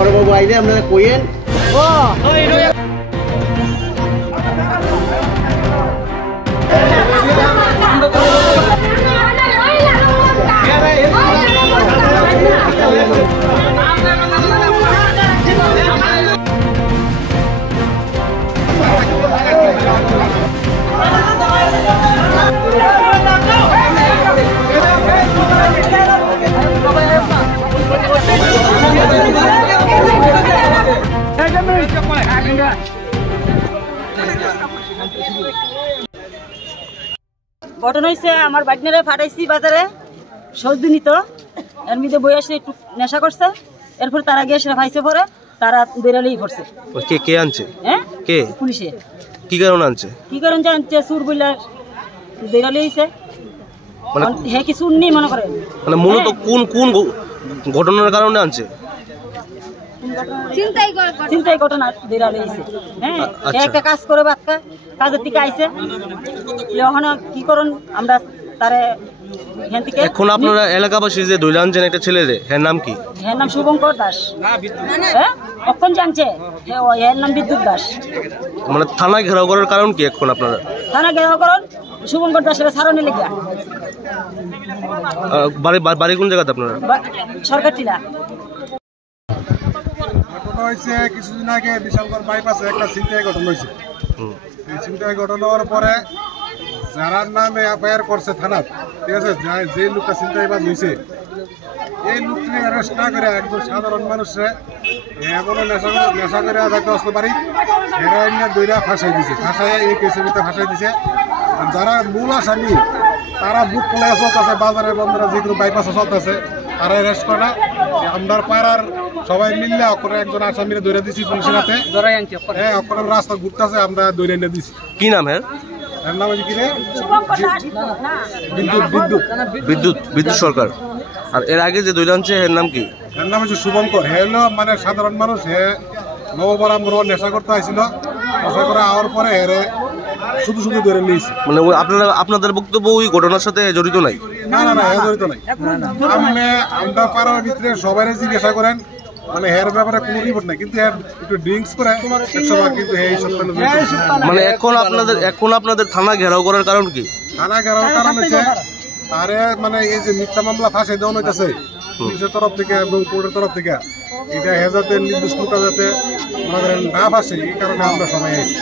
আর বাবু আইলে আপনারা কইেন ঘটনা হয়েছে আমার বাইকনারে ফাটাইছি বাজারে সবজি নিত এর মধ্যে বই আসলে একটু নেশা করছে এরপর তারা গিয়ে সেটা ভাইসে পরে তারা বেরালেই পড়ছে। কে আনছে? হ্যাঁ কে? পুলিশে। কি কারণে আনছে? কি কারণে আনছে সুর বইলার বেরালেইছে মানে হে কি সুর নেই মনে করেন মানে মূলত কোন কোন ঘটনার কারণে আনছে? চিন্তাই ঘটনা বেরালেইছে। হ্যাঁ একটা কাজ করে বাক্কা কাজের থেকে আইছে ওখানে কি করুন আমরা তারে এখন আপনারা এলাকাবাসী যে দইলা আনছেন একটা ছেলে রে এর নাম কি? এর নাম শুভঙ্কর দাস। হ্যাঁ কখন জানছে এর নাম বিদ্যুৎ দাস। মানে থানা ঘেরাও করার কারণ কি এখন আপনারা? থানা ঘেরাও করুন শুভঙ্কর দাসের সারণে লেখা। বাড়ি কোন জায়গাতে আপনারা? সরকার টিলা। ঘটনা হয়েছে কিছুদিন আগে বিশালগড় বাইপাসে একটা ছিনতাই ঘটনা হয়েছে। এই ছিনতাই ঘটনা হওয়ার পরে যারা নামে এফআইআর করছে থানা, ঠিক আছে, যে লোকটা ছিনতাইবাজ হয়েছে এই লোকটিকে অ্যারেস্ট না করে একজন সাধারণ মানুষে এমনও নেশা করে থাকতে আসতে পারি হেরোইন দইরা ফাঁসাই দিছে, ফাঁসাই এই কেসের ভিতরে ফাঁসাই দিছে। যারা মূল আসামি তারা বুক খোলা চলতেছে, বাজারে বন্ধুরা যেগুলো বাইপাসে চলতেছে তারা অ্যারেস্ট করা। আমরা পাড়ার সবাই মিললে অকরে একজন আসামিরে ধরে দিছি পুলিশের হাতে। হ্যাঁ অকরে রাস্তা ঘুরতেছে আমরা ধরে এনে দিছি। কি নাম এর? এর নাম হচ্ছে কি রে? বিদ্যুৎ সরকার। আর এর আগে যে দইলা আনছে এর নাম কি? এর নাম হচ্ছে শুভঙ্কর। হে হলো মানে সাধারণ মানুষ, হে নববরাম্বর নেশা করতে আসছিল, নেশা করে আওয়ার পরে হেরে শুধু শুধু ধরে নিয়েছে। মানে আপনাদের বক্তব্য ওই ঘটনার সাথে জড়িত নাই? না না না, জড়িত নাই। আমরা পাড়ার ভিতরে সবাই জিজ্ঞাসা করেন মানে হের ব্যাপারে কোনো রিপোর্ট নাই, কিন্তু একটু ড্রিঙ্কস করে একসময় কিন্তু এই সপ্তাহে। মানে এখন আপনাদের থানা ঘেরাও করার কারণ কি? থানা ঘেরাও কারণ হচ্ছে আরে মানে এই যে মিথ্যা মামলা ফাঁসে দেওয়া হইতেছে পুলিশের তরফ থেকে এবং কোর্টের তরফ থেকে, এটা যাতে নির্দিষ্ট যাতে মনে করেন না ফাঁসে, এই কারণে আমরা সবাই আছি।